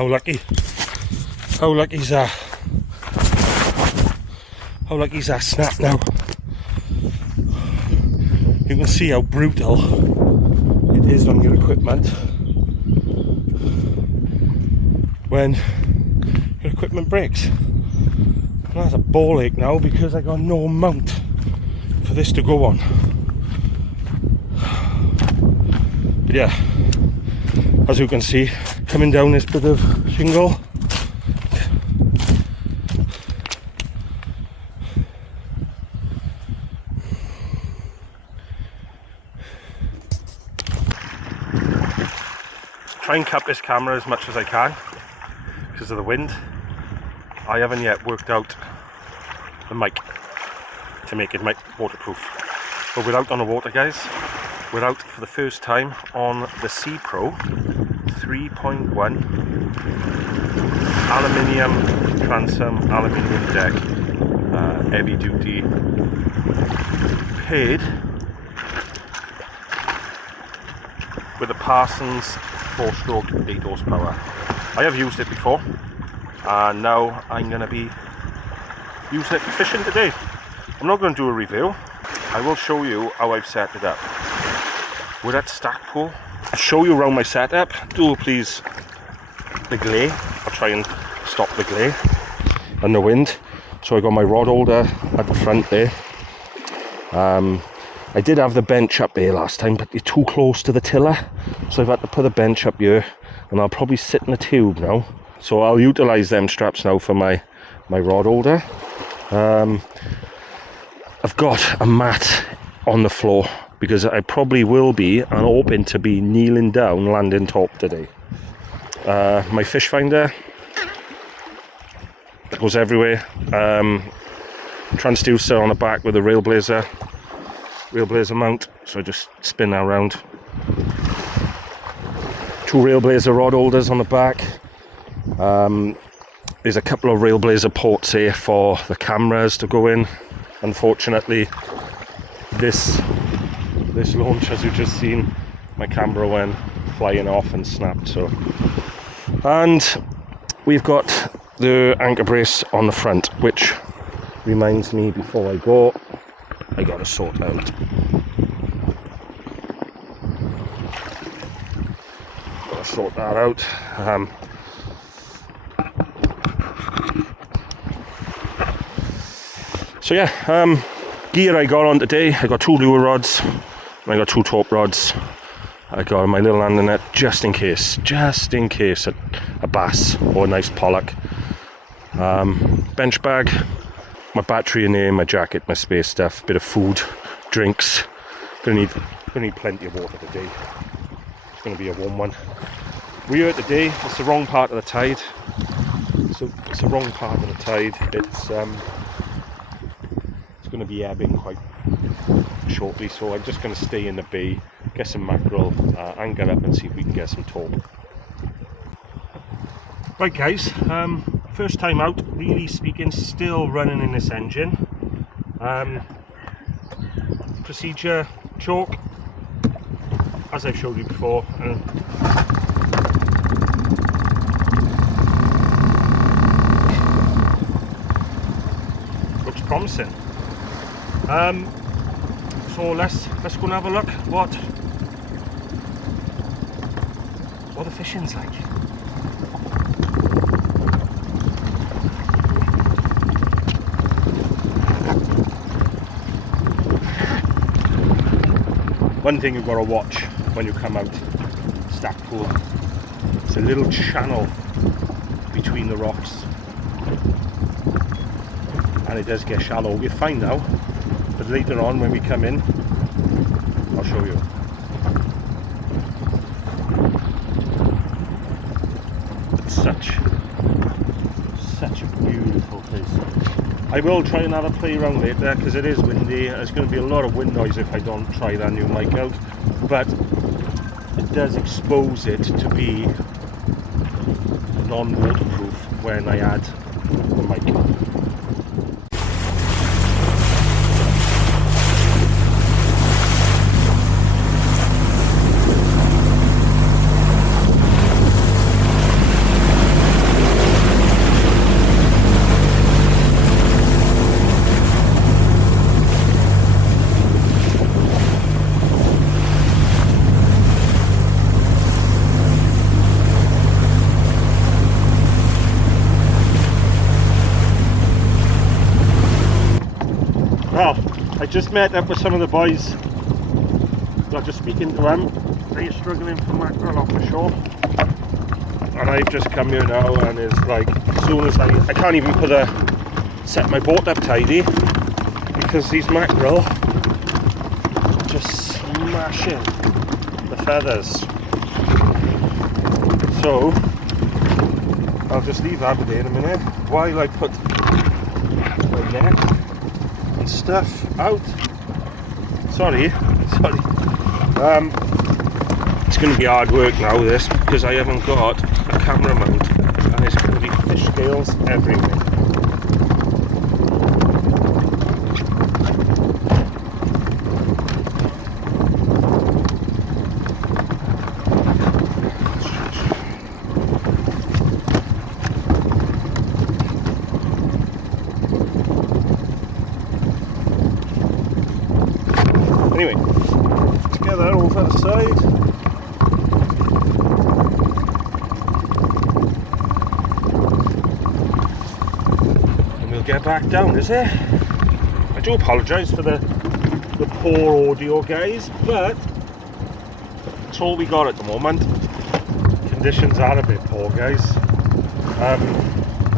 How lucky. How lucky's that? How lucky's that snap now? You can see how brutal it is on your equipment when your equipment breaks. And that's a ball ache now because I got no mount for this to go on. But yeah, as you can see, coming down this bit of shingle, try and cap this camera as much as I can because of the wind. I haven't yet worked out the mic to make it waterproof, but we're out on the water, guys. We're out for the first time on the Seapro 3.1 aluminium transom, aluminium deck, heavy duty, paired with the Parsuns 4-stroke 8 horsepower. I have used it before, and now I'm going to be using it for fishing today. I'm not going to do a review. I will show you how I've set it up. We're at Stackpole. I'll show you around my setup. Do please the glare. I'll try and stop the glare and the wind. So I got my rod holder at the front there. I did have the bench up there last time, but you're too close to the tiller, so I've had to put the bench up here, and I'll probably sit in a tube now. So I'll utilise them straps now for my rod holder. I've got a mat on the floor because I probably will be, and hoping to be, kneeling down, landing top today. My fish finder goes everywhere. Transducer on the back with a railblazer mount, so I just spin that around. 2 railblazer rod holders on the back. There's a couple of railblazer ports here for the cameras to go in. Unfortunately, this launch, as you've just seen, my camera went flying off and snapped. So, and we've got the anchor brace on the front, which reminds me, before I go, I gotta sort out. Gotta sort that out. So yeah, gear I got on today. I got 2 lure rods, and I got 2 top rods. I got my little landing net just in case a bass or a nice pollock. Bench bag, my battery in there, my jacket, my space stuff, bit of food, drinks. Gonna need plenty of water today. It's gonna be a warm one. We're here today. It's the wrong part of the tide. So it's the wrong part of the tide. It's going to be ebbing quite shortly, so I'm just going to stay in the bay, get some mackerel, and get up and see if we can get some taupe. Right guys, first time out, really speaking, still running in this engine. Procedure, choke, as I've showed you before, looks promising. So let's go and have a look what the fishing's like. One thing you've got to watch when you come out Stackpole, it's a little channel between the rocks, and it does get shallow. We're fine now, but later on when we come in, I'll show you. It's such a beautiful place. I will try another play around later because it is windy. There's going to be a lot of wind noise if I don't try that new mic out, but it does expose it to be non-waterproof when I add the mic. I just met up with some of the boys. Well, just speaking to them. They're struggling for mackerel off the shore. And I've just come here now, and it's like, as soon as I can't even set my boat up tidy because these mackerel are just smashing the feathers. So I'll just leave that there in a minute while I put my net and stuff out. Sorry. It's going to be hard work now, this, because I haven't got a camera mount, and there's going to be fish scales everywhere. Anyway, let's get that over the side. Get back down, is it? I do apologise for the poor audio, guys, but that's all we got at the moment. Conditions are a bit poor, guys. I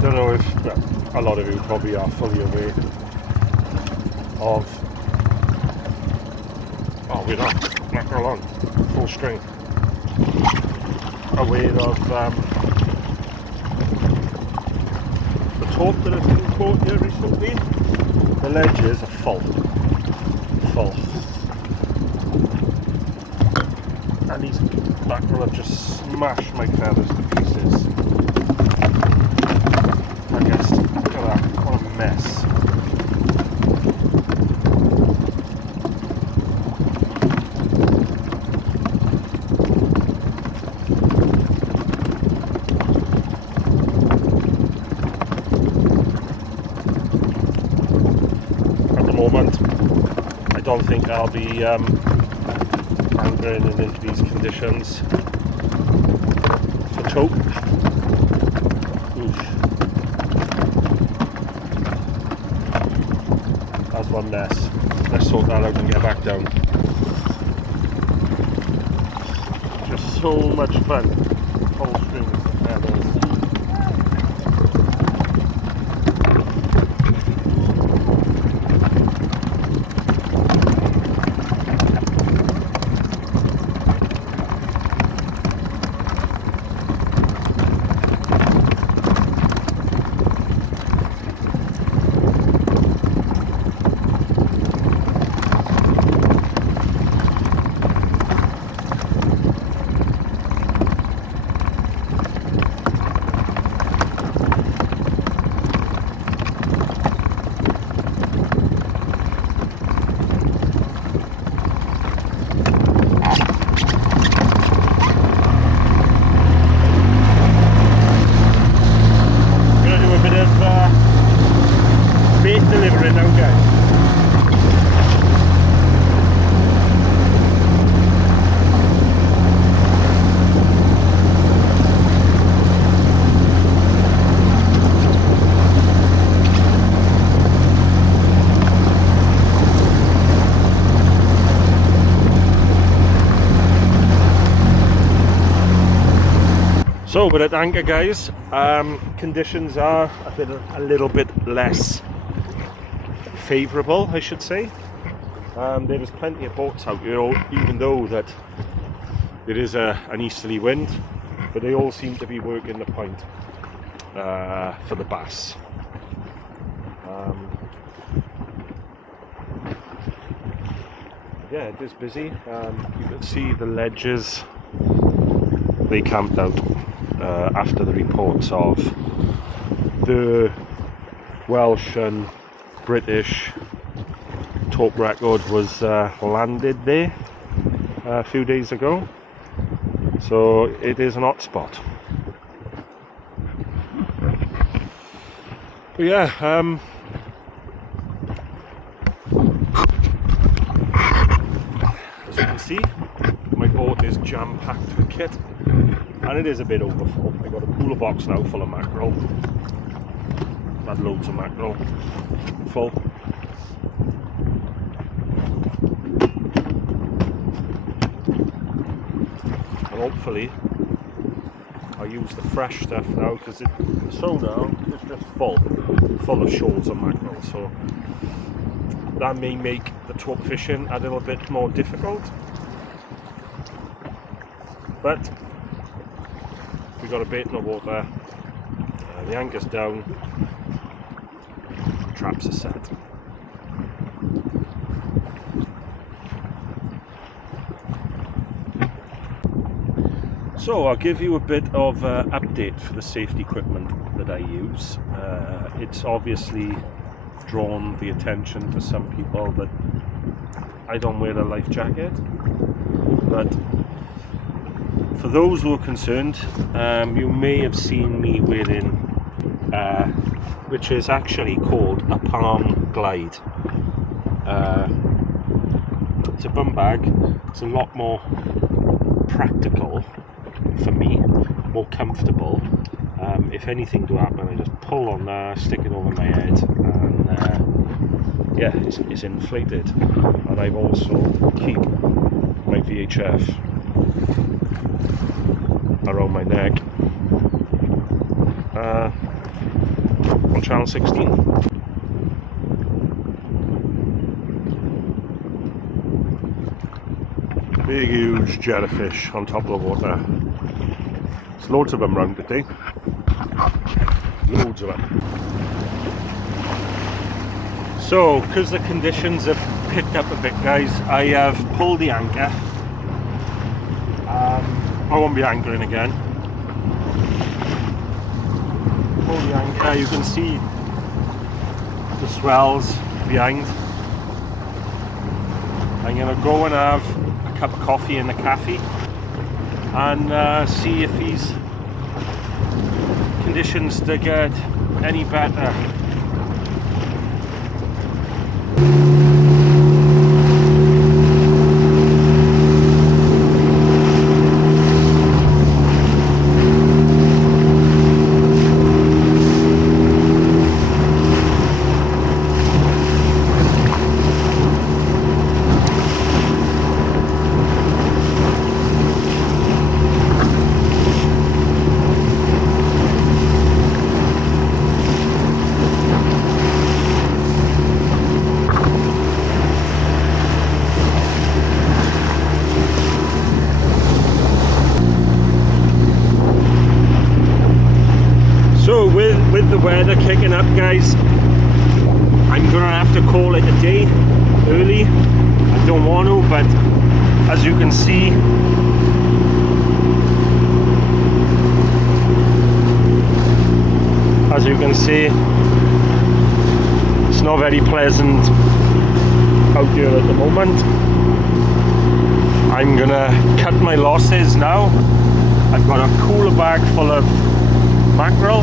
don't know if a lot of you probably are fully aware of. Oh, we're not mackerel on full string. Aware of talk that I've been caught here recently. The ledges are full, and these mackerel have just smashed my feathers to pieces. I guess, look at that, what a mess. I don't think I'll be anchoring into these conditions for tope. Oof. That's one mess. Let's sort that out and get back down. Just so much fun. Full strings of feathers. Delivering now, guys. So we're at anchor, guys. Conditions are a little bit less favourable, I should say. There is plenty of boats out here, even though that there is an easterly wind, but they all seem to be working the point for the bass. Yeah, it is busy. You can see the ledges. They camped out after the reports of the Welsh and British top record was landed there a few days ago, so it is an hot spot. But yeah, as you can see, my boat is jam-packed with kit, and it is a bit overfull. I got a cooler box now full of mackerel. Had loads of mackerel full. and hopefully I'll use the fresh stuff now, because now it's just full of shoals of mackerel, so that may make the taupe fishing a little bit more difficult, but we got a bait in the water, the anchor's down, traps are set. So I'll give you a bit of update for the safety equipment that I use. It's obviously drawn the attention to some people that I don't wear a life jacket, but for those who are concerned, you may have seen me wearing which is actually called a palm glide. It's a bum bag. It's a lot more practical for me, more comfortable. If anything do happen, I just pull on there, stick it over my head, and yeah, it's inflated. And I've also keep my VHF around my neck on channel 16. Big huge jellyfish on top of the water. There's loads of them around today. Loads of them. So, because the conditions have picked up a bit, guys, I have pulled the anchor. I won't be anchoring again. Pull the anchor, you can see the swells behind. I'm going to go and have a cup of coffee in the cafe and see if these conditions to get any better. So with the weather kicking up, guys, I'm gonna have to call it a day early. I don't want to, but as you can see, it's not very pleasant out here at the moment. I'm gonna cut my losses now. I've got a cooler bag full of mackerel,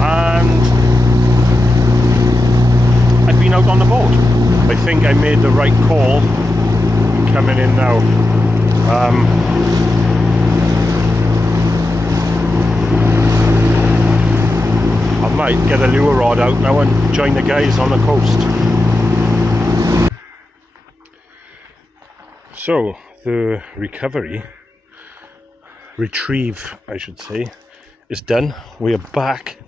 and I've been out on the boat. I think I made the right call coming in now. I might get a lure rod out now and join the guys on the coast. So the retrieve I should say, is done. We are back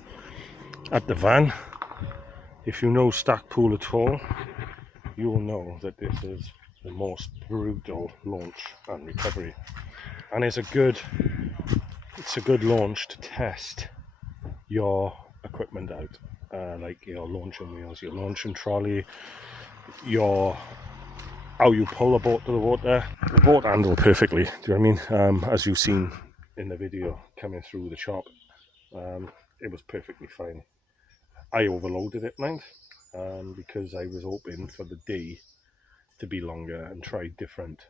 at the van. If you know Stackpole at all, you will know that this is the most brutal launch and recovery, and it's a good launch to test your equipment out, like your launching wheels, your launching trolley, how you pull a boat to the water. The boat handled perfectly, do you know what I mean? As you've seen in the video coming through the shop, it was perfectly fine. I overloaded it, mind, because I was hoping for the day to be longer and try different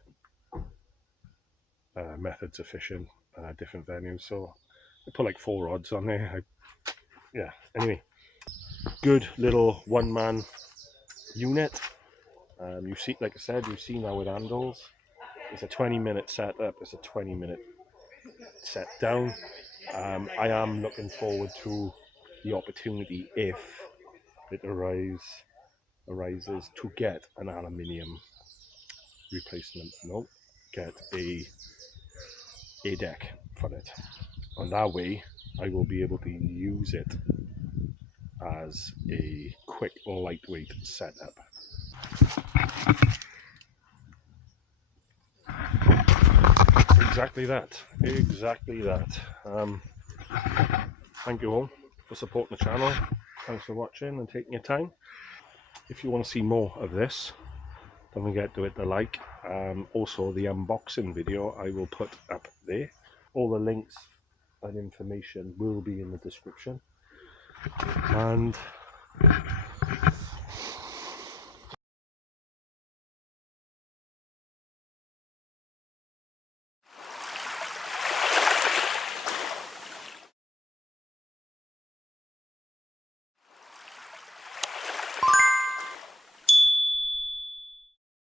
methods of fishing, different venues. So I put like 4 rods on there. Yeah, anyway, good little one-man unit. You see, like I said, you see now it handles. It's a 20-minute setup. It's a 20-minute set down. I am looking forward to the opportunity, if it arises, to get an aluminium replacement. No, get a deck for it, and that way I will be able to use it as a quick lightweight setup. Exactly that, thank you all for supporting the channel. Thanks for watching and taking your time. If you want to see more of this, don't forget to hit the like. Also the unboxing video I will put up there. All the links and information will be in the description. And